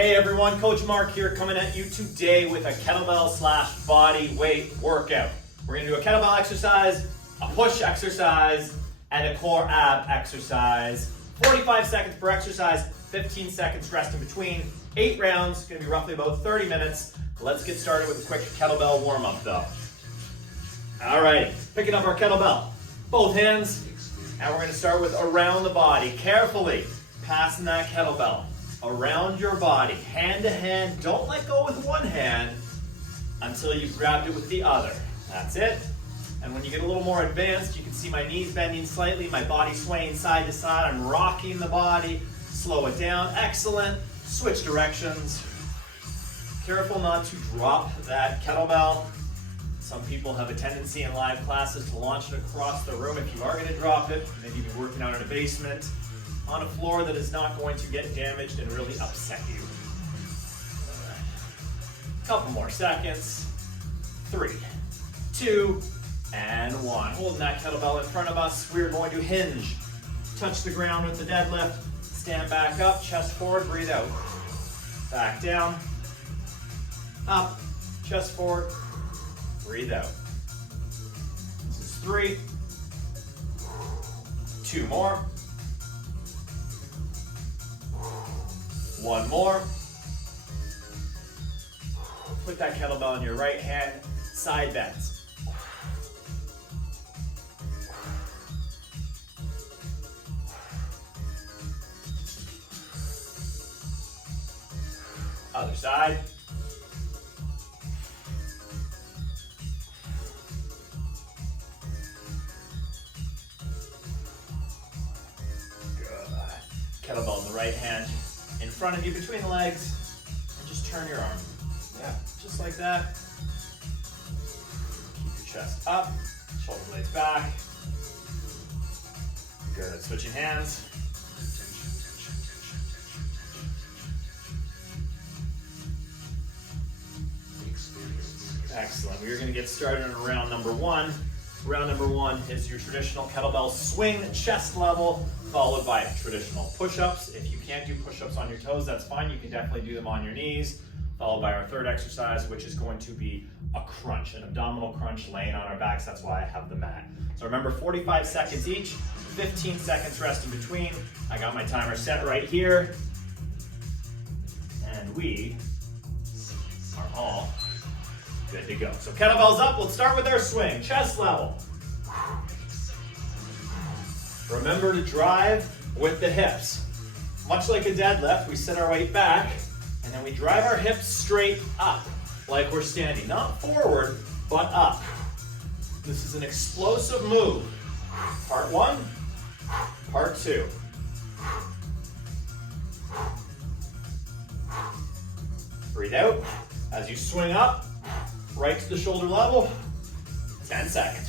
Hey everyone, Coach Mark here coming at you today with a kettlebell / body weight workout. We're going to do a kettlebell exercise, a push exercise, and a core ab exercise. 45 seconds per exercise, 15 seconds rest in between. 8 rounds, going to be roughly about 30 minutes. Let's get started with a quick kettlebell warm-up though. Alright, picking up our kettlebell. Both hands, and we're going to start with around the body. Carefully passing that kettlebell around your body, hand to hand. Don't let go with one hand until you've grabbed it with the other. That's it. And when you get a little more advanced, you can see my knees bending slightly, my body swaying side to side. I'm rocking the body. Slow it down. Excellent. Switch directions. Careful not to drop that kettlebell. Some people have a tendency in live classes to launch it across the room. If you are going to drop it, maybe you've been working out in a basement, on a floor that is not going to get damaged and really upset you. Couple more seconds. 3, 2, and 1. Holding that kettlebell in front of us. We're going to hinge. Touch the ground with the deadlift. Stand back up, chest forward, breathe out. Back down. Up, chest forward, breathe out. This is 3. 2 more. 1 more. Put that kettlebell in your right hand, side bends. Other side. Good. Kettlebell in the right hand. In front of you, between the legs, and just turn your arm. Yeah, just like that. Keep your chest up, shoulder blades back. Good, switching hands. Excellent, we are gonna get started on round number 1. Round number 1 is your traditional kettlebell swing, chest level, followed by traditional push-ups. If you can't do push-ups on your toes, that's fine. You can definitely do them on your knees, followed by our third exercise, which is going to be a crunch, an abdominal crunch laying on our backs. That's why I have the mat. So remember, 45 seconds each, 15 seconds rest in between. I got my timer set right here. And we are all good to go. So kettlebells up, let's start with our swing, chest level. Remember to drive with the hips. Much like a deadlift, we set our weight back, and then we drive our hips straight up, like we're standing. Not forward, but up. This is an explosive move. Part 1, part 2. Breathe out as you swing up. Right to the shoulder level, 10 seconds.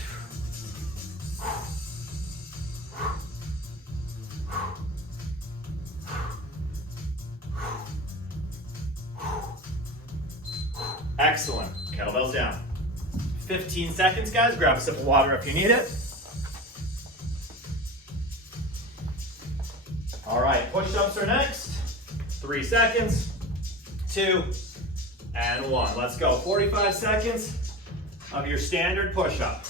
Excellent, kettlebells down. 15 seconds, guys. Grab a sip of water if you need it. All right, push-ups are next. 3 seconds, 2, and 1. Let's go. 45 seconds of your standard push-up.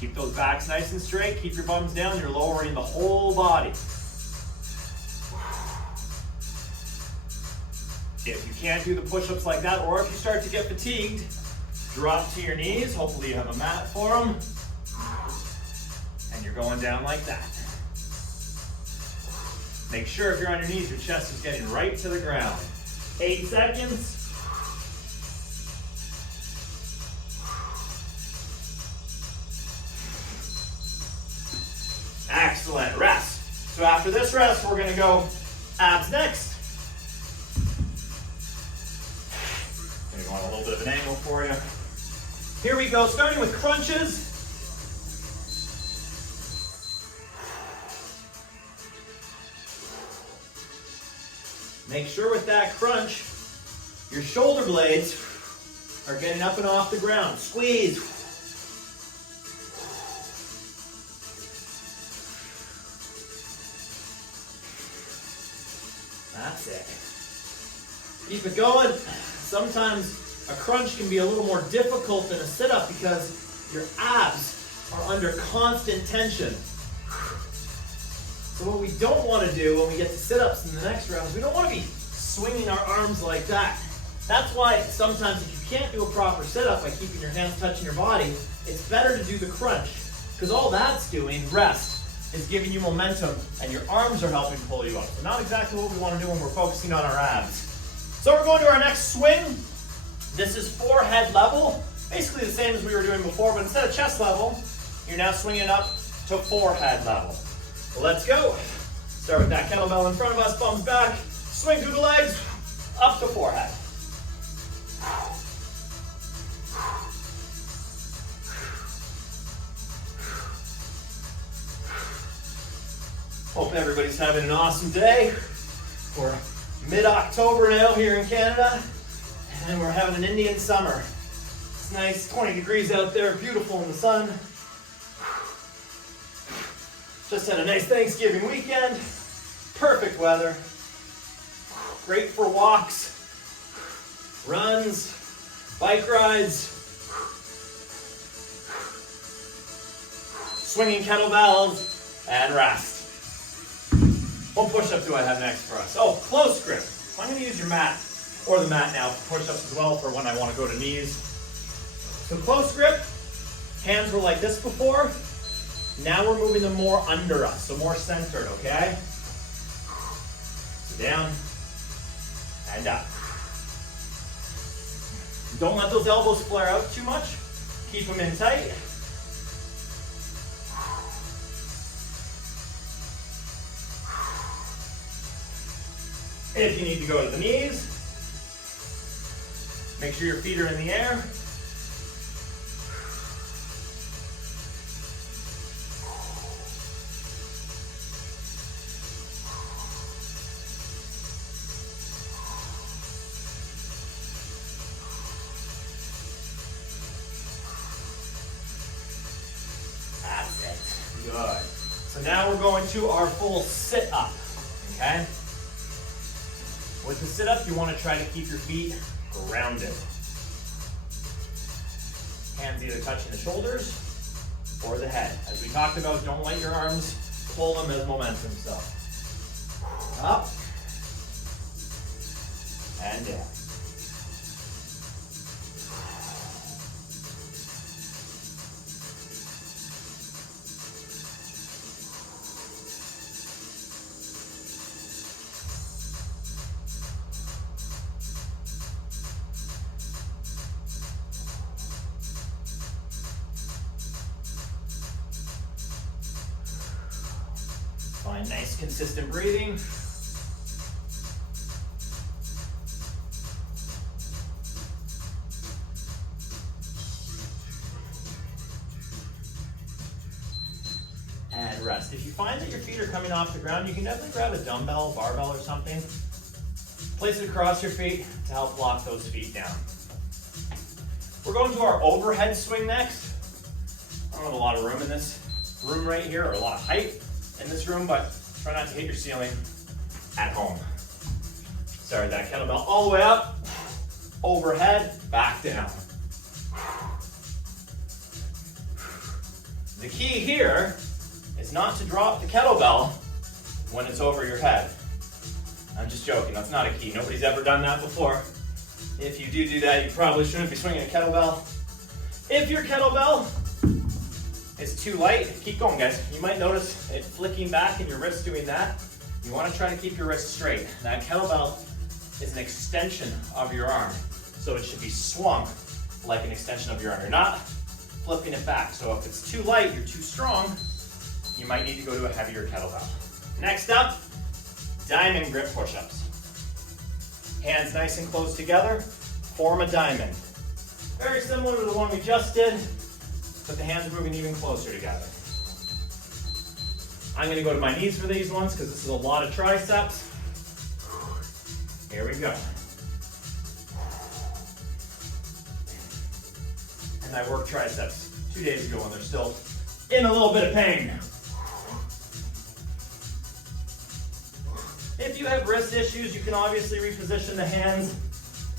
Keep those backs nice and straight. Keep your bums down. You're lowering the whole body. If you can't do the push-ups like that, or if you start to get fatigued, drop to your knees. Hopefully you have a mat for them. And you're going down like that. Make sure if you're on your knees, your chest is getting right to the ground. 8 seconds. Excellent, rest. So after this rest, we're gonna go abs next. Gonna go on a little bit of an angle for you. Here we go, starting with crunches. Make sure with that crunch, your shoulder blades are getting up and off the ground. Squeeze. Keep it going. Sometimes a crunch can be a little more difficult than a sit-up because your abs are under constant tension. So what we don't want to do when we get to sit-ups in the next round is we don't want to be swinging our arms like that. That's why sometimes if you can't do a proper sit-up by keeping your hands touching your body, it's better to do the crunch. Because all that's doing, rest, is giving you momentum and your arms are helping pull you up. So not exactly what we want to do when we're focusing on our abs. So we're going to our next swing. This is forehead level. Basically the same as we were doing before, but instead of chest level, you're now swinging up to forehead level. Let's go. Start with that kettlebell in front of us, thumbs back, swing through the legs, up to forehead. Hope everybody's having an awesome day. We're mid-October now here in Canada, and we're having an Indian summer. It's nice, 20 degrees out there, beautiful in the sun. Just had a nice Thanksgiving weekend. Perfect weather. Great for walks, runs, bike rides, swinging kettlebells, and rest. What push-up do I have next for us? Oh, close grip. I'm going to use your mat, or the mat now, for push-ups as well for when I want to go to knees. So close grip, hands were like this before. Now we're moving them more under us, so more centered, okay? So down and up. Don't let those elbows flare out too much. Keep them in tight. If you need to go to the knees, make sure your feet are in the air. That's it. Good. So now we're going to our full sit-up, okay? With the sit-up, you want to try to keep your feet grounded. Hands either touching the shoulders or the head. As we talked about, don't let your arms pull them as momentum. So, up and down. Find nice, consistent breathing. And rest. If you find that your feet are coming off the ground, you can definitely grab a dumbbell, barbell, or something. Place it across your feet to help lock those feet down. We're going to our overhead swing next. I don't have a lot of room in this room right here, or a lot of height in this room, but try not to hit your ceiling at home. Start that kettlebell all the way up, overhead, back down. The key here is not to drop the kettlebell when it's over your head. I'm just joking, that's not a key. Nobody's ever done that before. If you do that, you probably shouldn't be swinging a kettlebell. If your kettlebell is too light, keep going, guys. You might notice it flicking back and your wrist doing that. You want to try to keep your wrist straight. That kettlebell is an extension of your arm, so it should be swung like an extension of your arm. You're not flipping it back. So if it's too light, you're too strong, you might need to go to a heavier kettlebell. Next up, diamond grip push-ups. Hands nice and close together, form a diamond. Very similar to the one we just did, but the hands are moving even closer together. I'm going to go to my knees for these ones because this is a lot of triceps. Here we go. And I worked triceps 2 days ago and they're still in a little bit of pain. If you have wrist issues, you can obviously reposition the hands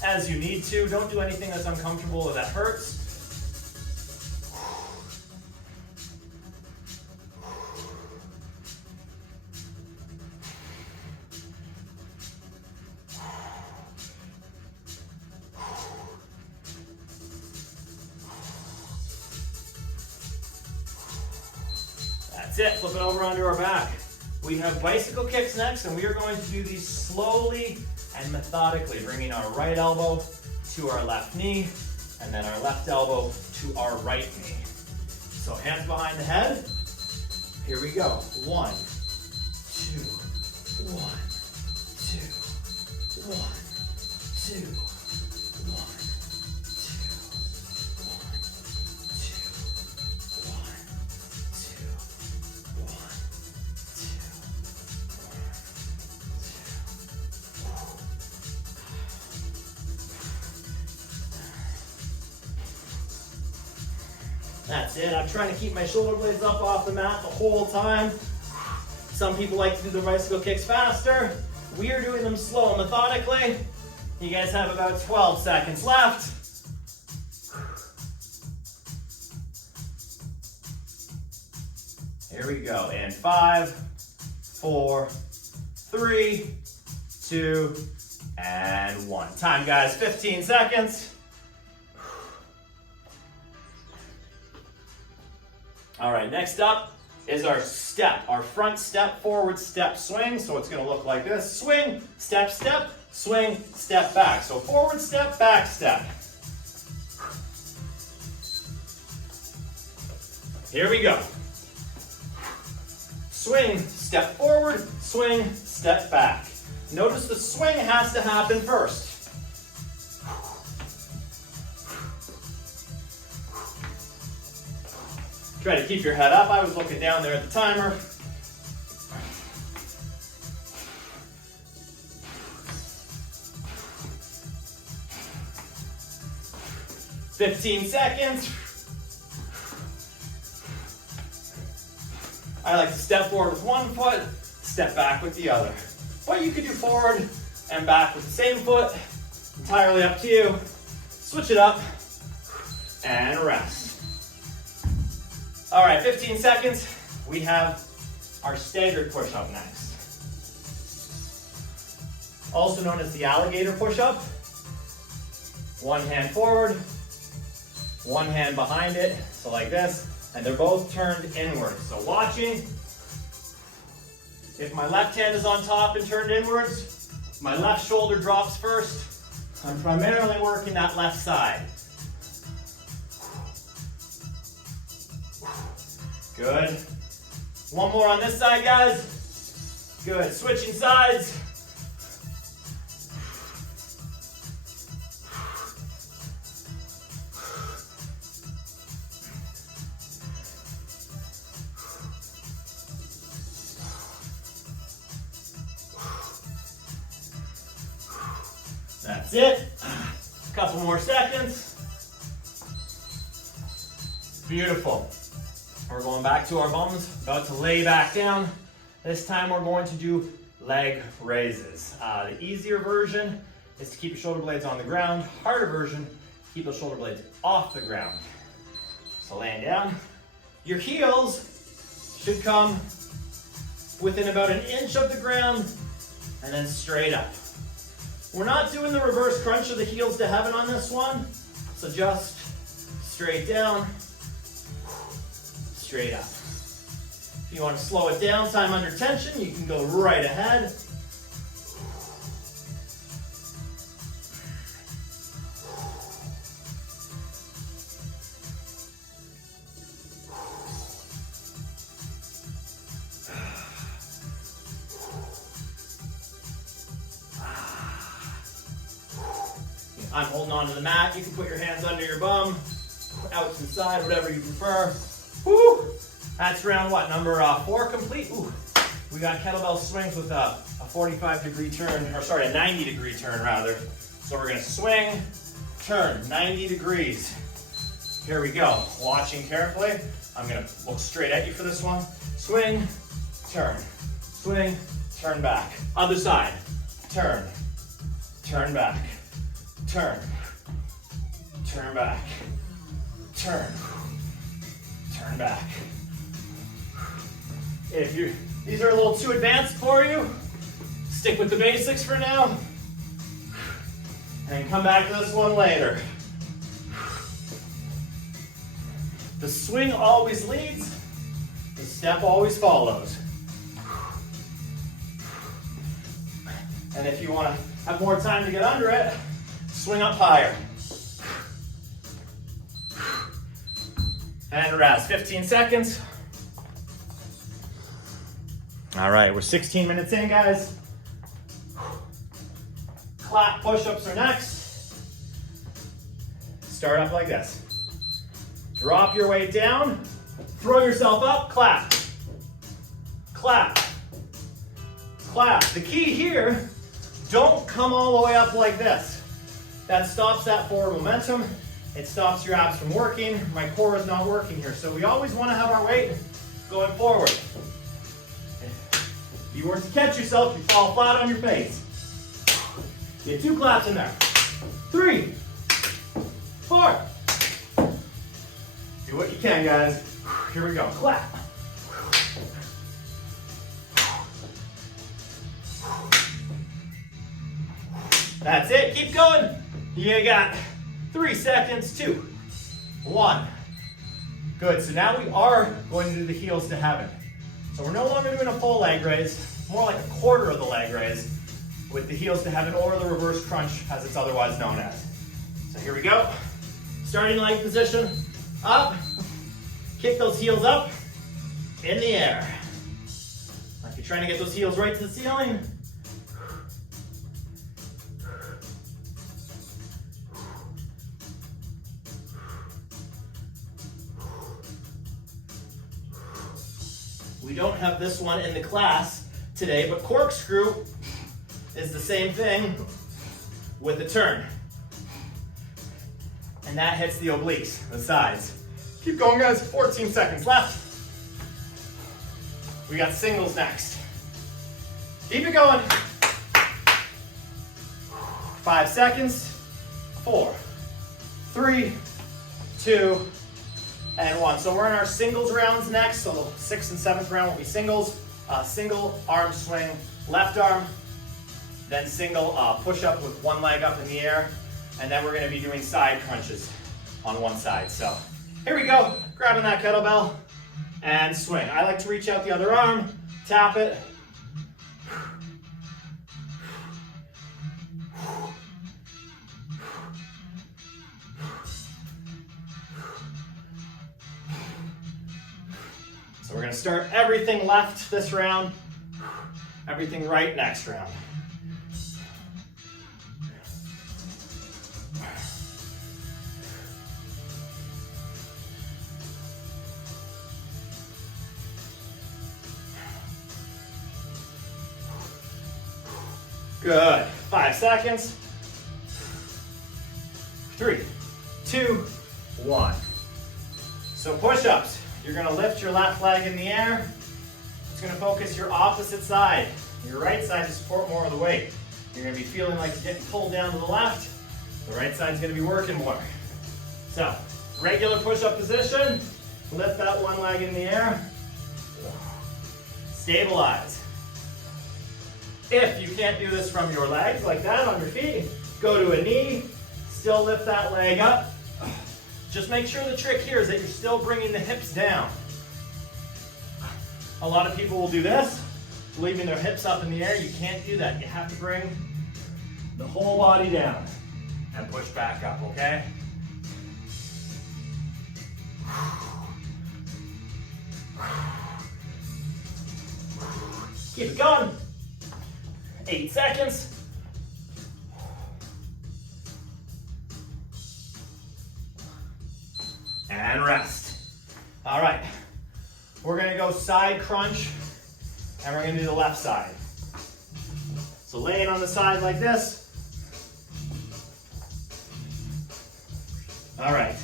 as you need to. Don't do anything that's uncomfortable or that hurts. That's it, flip it over onto our back. We have bicycle kicks next, and we are going to do these slowly and methodically, bringing our right elbow to our left knee, and then our left elbow to our right knee. So hands behind the head. Here we go. 1, 2, 1, 2, 1, 2, 1, 2, 1, 2, 1, 2. That's it. I'm trying to keep my shoulder blades up off the mat the whole time. Some people like to do the bicycle kicks faster. We are doing them slow and methodically. You guys have about 12 seconds left. Here we go. And 5, 4, 3, 2, and 1. Time, guys. 15 seconds. All right, next up is our step, our front step, forward step swing. So it's gonna look like this. Swing, step, step, swing, step back. So forward step, back step. Here we go. Swing, step forward, swing, step back. Notice the swing has to happen first. Try to keep your head up. I was looking down there at the timer. "15 seconds. I like to step forward with one foot, step back with the other. But you could do forward and back with the same foot. Entirely up to you. Switch it up and rest. All right, 15 seconds. We have our staggered push-up next. Also known as the alligator push-up. One hand forward, one hand behind it, so like this, and they're both turned inward. So watching, if my left hand is on top and turned inwards, my left shoulder drops first. I'm primarily working that left side. Good. One more on this side, guys. Good. Switching sides. That's it. A couple more seconds. Beautiful. We're going back to our bums, about to lay back down. This time we're going to do leg raises. The easier version is to keep your shoulder blades on the ground. Harder version, keep those shoulder blades off the ground. So laying down, your heels should come within about an inch of the ground and then straight up. We're not doing the reverse crunch of the heels to heaven on this one, so just straight down, straight up. If you want to slow it down, time under tension, you can go right ahead. I'm holding on to the mat. You can put your hands under your bum, out to the side, whatever you prefer. Woo! That's round what, number 4 complete? Ooh, we got kettlebell swings with a 45-degree turn, or sorry, a 90-degree turn rather. So we're gonna swing, turn, 90 degrees. Here we go, watching carefully. I'm gonna look straight at you for this one. Swing, turn, turn back. Other side, turn, turn back, turn, turn back, turn, turn back. If these are a little too advanced for you, stick with the basics for now, and come back to this one later. The swing always leads, the step always follows. And if you want to have more time to get under it, swing up higher. And rest, 15 seconds. All right, we're 16 minutes in, guys. Clap push-ups are next. Start up like this. Drop your weight down, throw yourself up, clap, clap, clap. The key here, don't come all the way up like this. That stops that forward momentum. It stops your abs from working. My core is not working here. So we always want to have our weight going forward. If you were to catch yourself, you fall flat on your face. Get 2 claps in there. 3, 4. Do what you can, guys. Here we go. Clap. That's it. Keep going. You got 3 seconds. 2, 1. Good. So now we are going to do the heels to heaven. So we're no longer doing a full leg raise, more like a quarter of the leg raise with the heels to heaven, or the reverse crunch as it's otherwise known as. So here we go. Starting leg position. Up, kick those heels up, in the air. Like you're trying to get those heels right to the ceiling. We don't have this one in the class today, but corkscrew is the same thing with the turn. And that hits the obliques, the sides. Keep going, guys. 14 seconds left. We got singles next. Keep it going. 5 seconds. 4, 3, 2, and 1. So we're in our singles rounds next. So the 6th and 7th round will be singles. Single arm swing, left arm. Then single push-up with one leg up in the air. And then we're going to be doing side crunches on one side. So here we go. Grabbing that kettlebell and swing. I like to reach out the other arm, tap it. So we're going to start everything left this round, everything right next round. Good. 5 seconds. 3, 2, 1. So push-ups. You're going to lift your left leg in the air. It's going to focus your opposite side, your right side, to support more of the weight. You're going to be feeling like you're getting pulled down to the left. The right side's going to be working more. So, regular push-up position. Lift that one leg in the air. Stabilize. If you can't do this from your legs like that on your feet, go to a knee, still lift that leg up. Just make sure the trick here is that you're still bringing the hips down. A lot of people will do this, leaving their hips up in the air. You can't do that. You have to bring the whole body down and push back up, okay? Keep it going. 8 seconds. And rest. All right. We're going to go side crunch, and we're going to do the left side. So laying on the side like this. All right.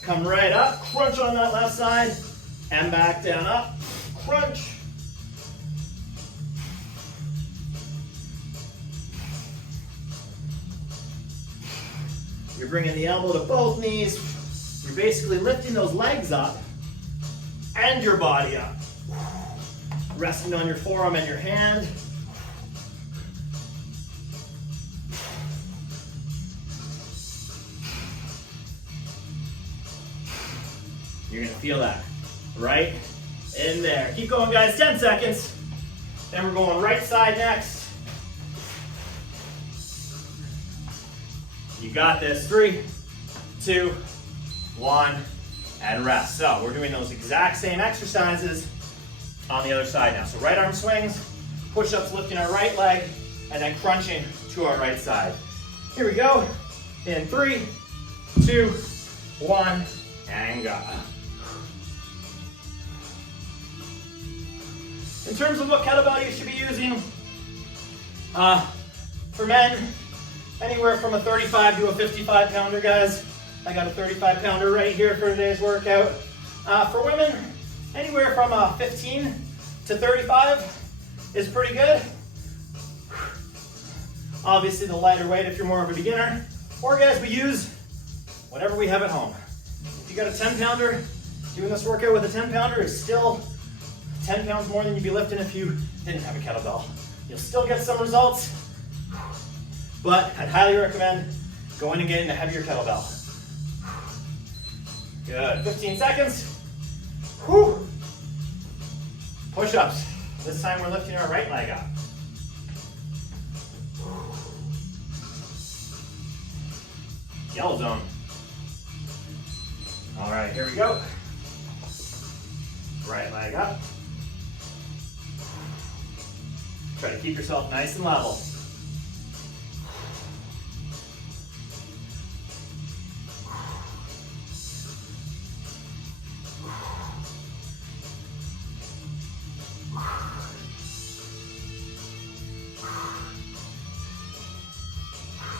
Come right up, crunch on that left side, and back down up, crunch. You're bringing the elbow to both knees. You're basically lifting those legs up and your body up. Resting on your forearm and your hand. You're gonna feel that right in there. Keep going, guys, 10 seconds. Then we're going right side next. You got this. 3, 2, 1, and rest. So we're doing those exact same exercises on the other side now. So right arm swings, push-ups lifting our right leg, and then crunching to our right side. Here we go. In 3, 2, 1, and go. In terms of what kettlebell you should be using, for men, anywhere from a 35 to a 55 pounder, guys. I got a 35 pounder right here for today's workout. For women, anywhere from a 15 to 35 is pretty good. Obviously the lighter weight if you're more of a beginner. Or guys, we use whatever we have at home. If you got a 10 pounder, doing this workout with a 10 pounder is still 10 pounds more than you'd be lifting if you didn't have a kettlebell. You'll still get some results, but I'd highly recommend going and getting a heavier kettlebell. Good, 15 seconds. Whew. Push-ups. This time we're lifting our right leg up. Yellow zone. All right, here we go. Right leg up. Try to keep yourself nice and level.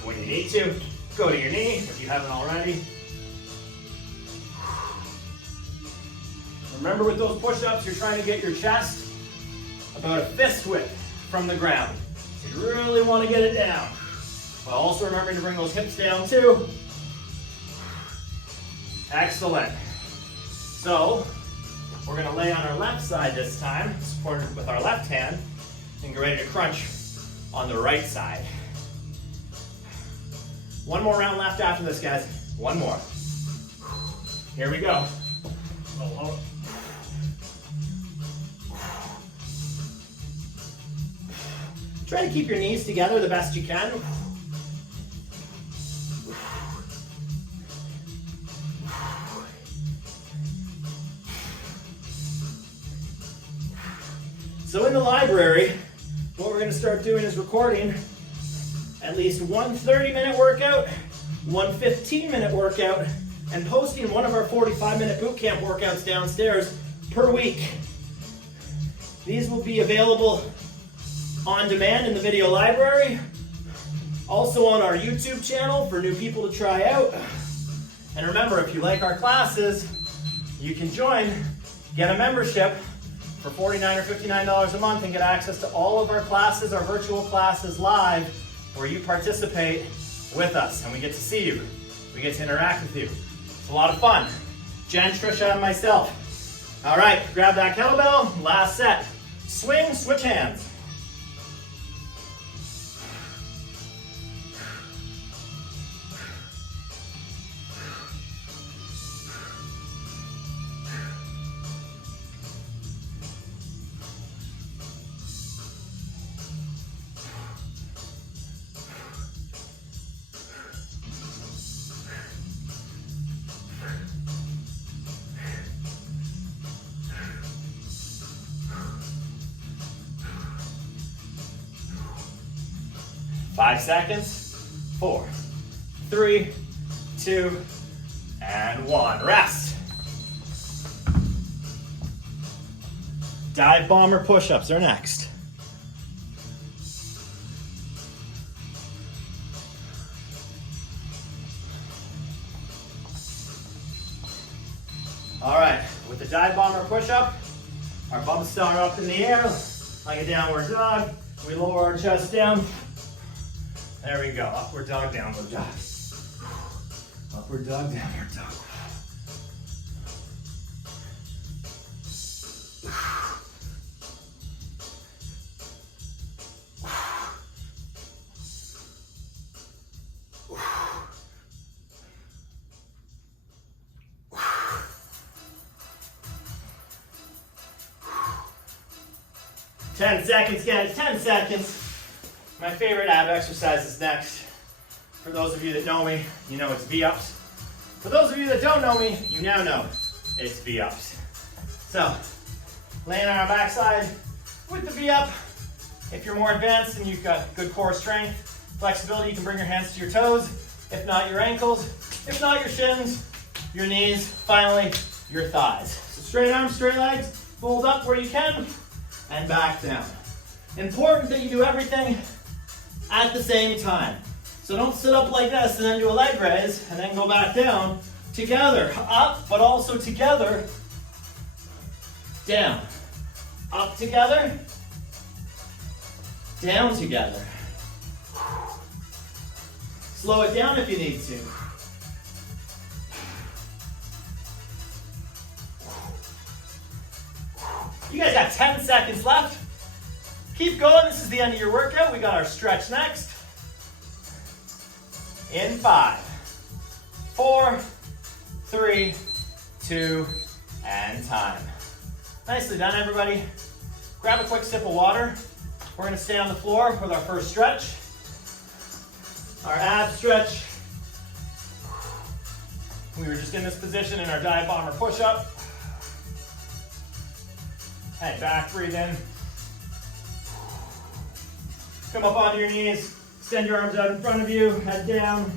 When you need to, go to your knee if you haven't already. Remember with those push-ups, you're trying to get your chest about a fist width from the ground. You really want to get it down. While also remembering to bring those hips down too. Excellent. So, we're going to lay on our left side this time, supported with our left hand, and get ready to crunch on the right side. One more round left after this, guys. One more. Here we go. Try to keep your knees together the best you can. So in the library, what we're going to start doing is recording at least one 30-minute workout, one 15-minute workout, and posting one of our 45-minute bootcamp workouts downstairs per week. These will be available on demand in the video library, also on our YouTube channel for new people to try out. And remember, if you like our classes, you can join, get a membership for $49 or $59 a month and get access to all of our classes, our virtual classes live, where you participate with us and we get to see you. We get to interact with you. It's a lot of fun. Jen, Trisha, and myself. All right, grab that kettlebell, last set. Swing, switch hands. Five seconds. 4, 3, 2, and 1. Rest. Dive bomber push-ups are next. All right, with the dive bomber push-up, our bums start up in the air, like a downward dog. We lower our chest down. There we go, upward dog, downward dog. Upward dog, downward dog. Ten seconds, guys, 10 seconds. My favorite ab exercise is next. For those of you that know me, you know it's V-ups. For those of you that don't know me, you now know it's V-ups. So, laying on our backside with the V-up. If you're more advanced and you've got good core strength, flexibility, you can bring your hands to your toes. If not, your ankles. If not, your shins, your knees, finally, your thighs. So straight arms, straight legs, fold up where you can, and back down. Important that you do everything at the same time. So don't sit up like this and then do a leg raise and then go back down. Together, up, but also together, down. Up together, down together. Slow it down if you need to. You guys got 10 seconds left. Keep going, this is the end of your workout. We got our stretch next. In 5, 4, 3, 2, and time. Nicely done, everybody. Grab a quick sip of water. We're gonna stay on the floor with our first stretch. Our ab stretch. We were just in this position in our dive bomber push-up. Head back, breathe in. Come up onto your knees. Extend your arms out in front of you, head down.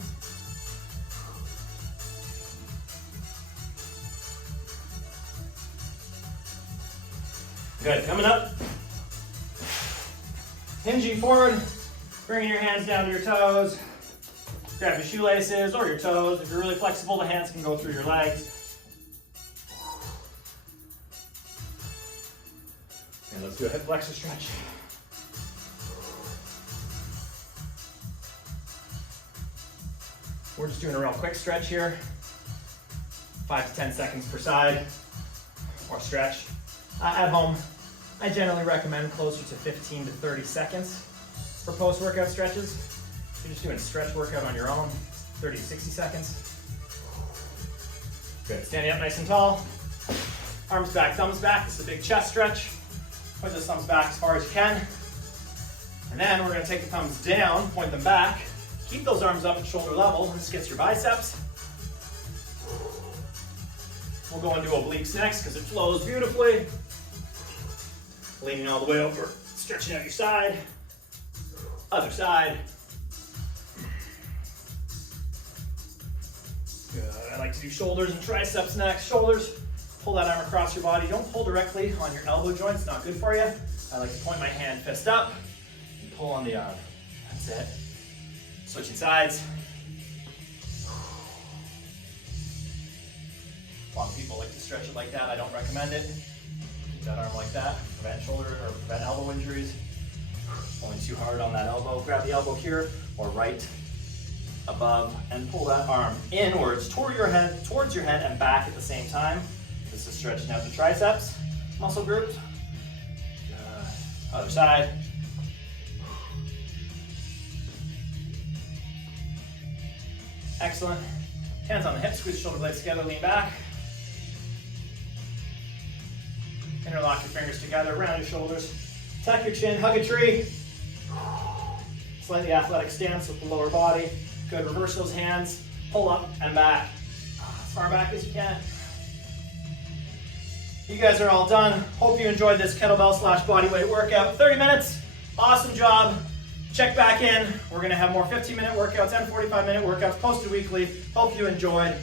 Good, coming up. Hinging forward, bringing your hands down to your toes. Grab your shoelaces or your toes. If you're really flexible, the hands can go through your legs. And let's do a hip flexor stretch. We're just doing a real quick stretch here. 5 to 10 seconds per side or stretch. At home, I generally recommend closer to 15 to 30 seconds for post-workout stretches. If you're just doing a stretch workout on your own, 30 to 60 seconds. Good, standing up nice and tall. Arms back, thumbs back. This is a big chest stretch. Put the thumbs back as far as you can. And then we're gonna take the thumbs down, point them back. Keep those arms up at shoulder level. This gets your biceps. We'll go into obliques next because it flows beautifully. Leaning all the way over, stretching out your side. Other side. Good. I like to do shoulders and triceps next. Shoulders, pull that arm across your body. Don't pull directly on your elbow joints, not good for you. I like to point my hand, fist up, and pull on the arm. That's it. Switching sides. A lot of people like to stretch it like that. I don't recommend it. Keep that arm like that. Prevent shoulder or prevent elbow injuries. Pulling too hard on that elbow. Grab the elbow here or right above and pull that arm inwards towards your head and back at the same time. This is stretching out the triceps muscle groups. Other side. Excellent. Hands on the hips, squeeze shoulder blades together, lean back. Interlock your fingers together, round your shoulders. Tuck your chin, hug a tree. Slightly athletic stance with the lower body. Good, reverse those hands, pull up and back. As far back as you can. You guys are all done. Hope you enjoyed this kettlebell / bodyweight workout. 30 minutes, awesome job. Check back in. We're gonna have more 15-minute workouts and 45-minute workouts posted weekly. Hope you enjoyed.